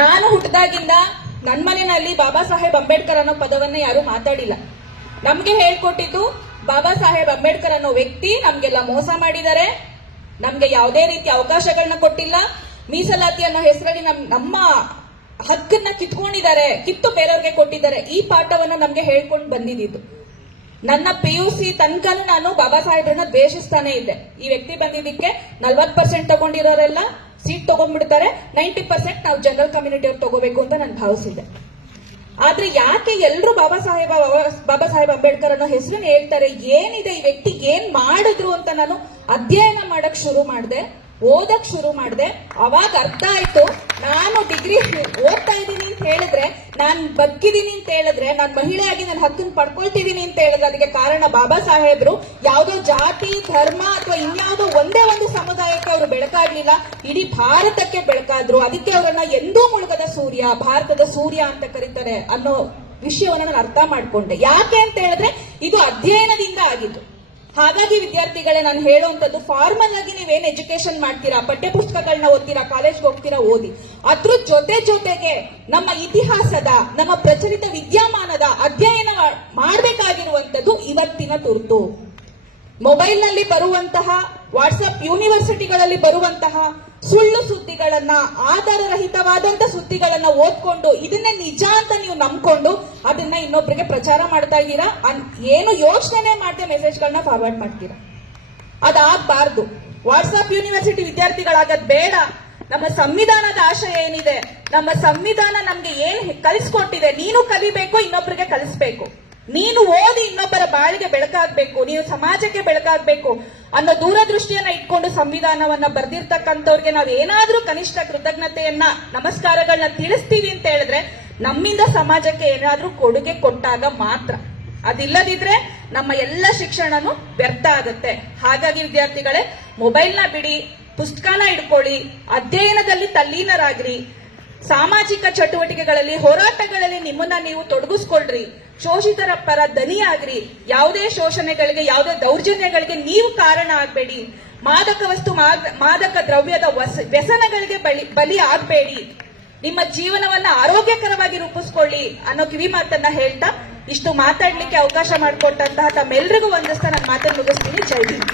ನಾನು ಹುಟ್ಟಿದಾಗಿಂದ ನನ್ನ ಮನೆಯಲ್ಲಿ ಬಾಬಾ ಸಾಹೇಬ್ ಅಂಬೇಡ್ಕರ್ ಅನ್ನೋ ಪದವನ್ನ ಯಾರು ಮಾತಾಡಿಲ್ಲ. ನಮ್ಗೆ ಹೇಳ್ಕೊಟ್ಟಿದ್ದು ಬಾಬಾ ಸಾಹೇಬ್ ಅಂಬೇಡ್ಕರ್ ಅನ್ನೋ ವ್ಯಕ್ತಿ ನಮ್ಗೆಲ್ಲ ಮೋಸ ಮಾಡಿದ್ದಾರೆ, ನಮ್ಗೆ ಯಾವುದೇ ರೀತಿ ಅವಕಾಶಗಳನ್ನ ಕೊಟ್ಟಿಲ್ಲ, ಮೀಸಲಾತಿ ಅನ್ನೋ ಹೆಸರಲ್ಲಿ ನಮ್ಮ ಹಕ್ಕನ್ನ ಕಿತ್ಕೊಂಡಿದ್ದಾರೆ, ಕಿತ್ತು ಬೇರೆಯವ್ರಿಗೆ ಕೊಟ್ಟಿದ್ದಾರೆ. ಈ ಪಾಠವನ್ನ ನಮ್ಗೆ ಹೇಳ್ಕೊಂಡು ಬಂದಿದ್ದು. ನನ್ನ PUC ತನಕನೂ ನಾನು ಬಾಬಾ ಸಾಹೇಬ್ರನ್ನ ದ್ವೇಷಿಸ್ತಾನೆ ಇದ್ದೆ. ಈ ವ್ಯಕ್ತಿ ಬಂದಿದ್ದಕ್ಕೆ 40% ತಗೊಂಡಿರೋರೆಲ್ಲ ಸೀಟ್ ತಗೊಂಡ್ಬಿಡ್ತಾರೆ, 90% ನಾವು ಜನರಲ್ ಕಮ್ಯುನಿಟಿ ಅವ್ರು ತಗೋಬೇಕು ಅಂತ ನಾನು ಭಾವಿಸಿದ್ದೆ. ಆದ್ರೆ ಯಾಕೆ ಎಲ್ರು ಬಾಬಾ ಸಾಹೇಬ್ ಅಂಬೇಡ್ಕರ್ ಅನ್ನೋ ಹೆಸರನ್ನ ಹೇಳ್ತಾರೆ, ಏನಿದೆ ಈ ವ್ಯಕ್ತಿ ಏನ್ ಮಾಡಿದ್ರು ಅಂತ ನಾನು ಅಧ್ಯಯನ ಮಾಡಕ್ ಶುರು ಮಾಡಿದೆ, ಓದಕ್ ಶುರು ಮಾಡಿದೆ. ಅವಾಗ ಅರ್ಥ ಆಯ್ತು, ನಾನು ಡಿಗ್ರಿ ಓದ್ತಾ ಇದ್ದೀನಿ ಅಂತ ಹೇಳಿದ್ರೆ, ನಾನು ಬದುಕಿದೀನಿ ಅಂತ ಹೇಳಿದ್ರೆ, ನಾನು ಮಹಿಳೆಯಾಗಿ ನನ್ನ ಹಕ್ಕನ್ನು ಪಡ್ಕೊಳ್ತಿದ್ದೀನಿ ಅಂತ ಹೇಳಿದ್ರೆ ಅದಕ್ಕೆ ಕಾರಣ ಬಾಬಾ ಸಾಹೇಬ್ರು. ಯಾವುದೋ ಜಾತಿ ಧರ್ಮ ಅಥವಾ ಇನ್ಯಾವುದೋ ಒಂದೇ ಒಂದು ಸಮುದಾಯಕ್ಕೆ ಅವರು ಬೆಳಕಾಗ್ಲಿಲ್ಲ, ಇಡೀ ಭಾರತಕ್ಕೆ ಬೆಳಕಾದ್ರು. ಅದಕ್ಕೆ ಅವರನ್ನ ಎಂದೂ ಮುಳುಗದ ಸೂರ್ಯ, ಭಾರತದ ಸೂರ್ಯ ಅಂತ ಕರೀತಾರೆ ಅನ್ನೋ ವಿಷಯವನ್ನ ನಾನು ಅರ್ಥ ಮಾಡ್ಕೊಂಡೆ. ಯಾಕೆ ಅಂತ ಹೇಳಿದ್ರೆ ಇದು ಅಧ್ಯಯನದಿಂದ ಆಗಿದ್ದು. ಹಾಗಾಗಿ ವಿದ್ಯಾರ್ಥಿಗಳೇ, ನಾನು ಹೇಳುವಂತದ್ದು, ಫಾರ್ಮಲ್ ಆಗಿ ನೀವೇನ್ ಎಜುಕೇಶನ್ ಮಾಡ್ತೀರಾ, ಪಠ್ಯ ಪುಸ್ತಕಗಳನ್ನ ಓದ್ತೀರಾ, ಕಾಲೇಜ್ಗೆ ಹೋಗ್ತೀರಾ, ಓದಿ. ಅದ್ರ ಜೊತೆಗೆ ನಮ್ಮ ಇತಿಹಾಸದ, ನಮ್ಮ ಪ್ರಚಲಿತ ವಿದ್ಯಮಾನದ ಅಧ್ಯಯನ ಮಾಡಬೇಕಾಗಿರುವಂತದ್ದು ಇವತ್ತಿನ ತುರ್ತು. ಮೊಬೈಲ್ ನಲ್ಲಿ ಬರುವಂತಹ, ವಾಟ್ಸ್ಆಪ್ ಯೂನಿವರ್ಸಿಟಿಗಳಲ್ಲಿ ಬರುವಂತಹ ಸುಳ್ಳು ಸುದ್ದಿಗಳನ್ನ, ಆಧಾರರಹಿತವಾದಂತ ಸುದ್ದಿಗಳನ್ನ ಓದ್ಕೊಂಡು ಇದನ್ನೇ ನಿಜ ಅಂತ ನೀವು ನಂಬ್ಕೊಂಡು ಅದನ್ನ ಇನ್ನೊಬ್ಬರಿಗೆ ಪ್ರಚಾರ ಮಾಡ್ತಾ ಇದ್ದೀರಾ. ಏನು ಯೋಚನೆ ಮಾಡದೆ ಮೆಸೇಜ್ಗಳನ್ನ ಫಾರ್ವರ್ಡ್ ಮಾಡ್ತೀರಾ. ಅದಾಗಬಾರ್ದು. ವಾಟ್ಸ್ಆಪ್ ಯೂನಿವರ್ಸಿಟಿ ವಿದ್ಯಾರ್ಥಿಗಳಾಗದ್ ಬೇಡ. ನಮ್ಮ ಸಂವಿಧಾನದ ಆಶಯ ಏನಿದೆ, ನಮ್ಮ ಸಂವಿಧಾನ ನಮ್ಗೆ ಏನ್ ಕಲಿಸ್ಕೊಟ್ಟಿದೆ, ನೀನು ಕಲಿಬೇಕು, ಇನ್ನೊಬ್ಬರಿಗೆ ಕಲಿಸ್ಬೇಕು. ನೀನು ಓದಿ ಇನ್ನೊಬ್ಬರ ಬಾಳಿಗೆ ಬೆಳಕಾಗ್ಬೇಕು, ನೀವು ಸಮಾಜಕ್ಕೆ ಬೆಳಕಾಗ್ಬೇಕು ಅನ್ನೋ ದೂರದೃಷ್ಟಿಯನ್ನ ಇಟ್ಕೊಂಡು ಸಂವಿಧಾನವನ್ನ ಬರ್ದಿರ್ತಕ್ಕಂಥವ್ರಿಗೆ ನಾವು ಏನಾದ್ರೂ ಕನಿಷ್ಠ ಕೃತಜ್ಞತೆಯನ್ನ, ನಮಸ್ಕಾರಗಳನ್ನ ತಿಳಿಸ್ತೀವಿ ಅಂತ ಹೇಳಿದ್ರೆ ನಮ್ಮಿಂದ ಸಮಾಜಕ್ಕೆ ಏನಾದ್ರೂ ಕೊಡುಗೆ ಕೊಟ್ಟಾಗ ಮಾತ್ರ. ಅದಿಲ್ಲದಿದ್ರೆ ನಮ್ಮ ಎಲ್ಲ ಶಿಕ್ಷಣನು ವ್ಯರ್ಥ ಆಗುತ್ತೆ. ಹಾಗಾಗಿ ವಿದ್ಯಾರ್ಥಿಗಳೇ, ಮೊಬೈಲ್ನ ಬಿಡಿ, ಪುಸ್ತಕನ ಇಟ್ಕೊಳ್ಳಿ, ಅಧ್ಯಯನದಲ್ಲಿ ತಲ್ಲೀನರಾಗ್ರಿ, ಸಾಮಾಜಿಕ ಚಟುವಟಿಕೆಗಳಲ್ಲಿ, ಹೋರಾಟಗಳಲ್ಲಿ ನಿಮ್ಮನ್ನ ನೀವು ತೊಡಗಿಸ್ಕೊಳ್ರಿ, ಶೋಷಿತರ ಪರ ದನಿಯಾಗ್ರಿ. ಯಾವುದೇ ಶೋಷಣೆಗಳಿಗೆ, ಯಾವುದೇ ದೌರ್ಜನ್ಯಗಳಿಗೆ ನೀವು ಕಾರಣ ಆಗ್ಬೇಡಿ. ಮಾದಕ ವಸ್ತು, ಮಾದಕ ದ್ರವ್ಯದ ವ್ಯಸನಗಳಿಗೆ ಬಲಿ ಆಗ್ಬೇಡಿ. ನಿಮ್ಮ ಜೀವನವನ್ನ ಆರೋಗ್ಯಕರವಾಗಿ ರೂಪಿಸ್ಕೊಳ್ಳಿ ಅನ್ನೋ ಕಿವಿ ಮಾತನ್ನ ಹೇಳ್ತಾ ಇಷ್ಟು ಮಾತಾಡ್ಲಿಕ್ಕೆ ಅವಕಾಶ ಮಾಡಿಕೊಟ್ಟಂತಹ ತಮ್ಮೆಲ್ಲರಿಗೂ ಒಂದಷ್ಟು ನಾನು ಮಾತನ್ನು ಮುಗಿಸ್ತೀನಿ. ಜೈ ಹಿಂದ್.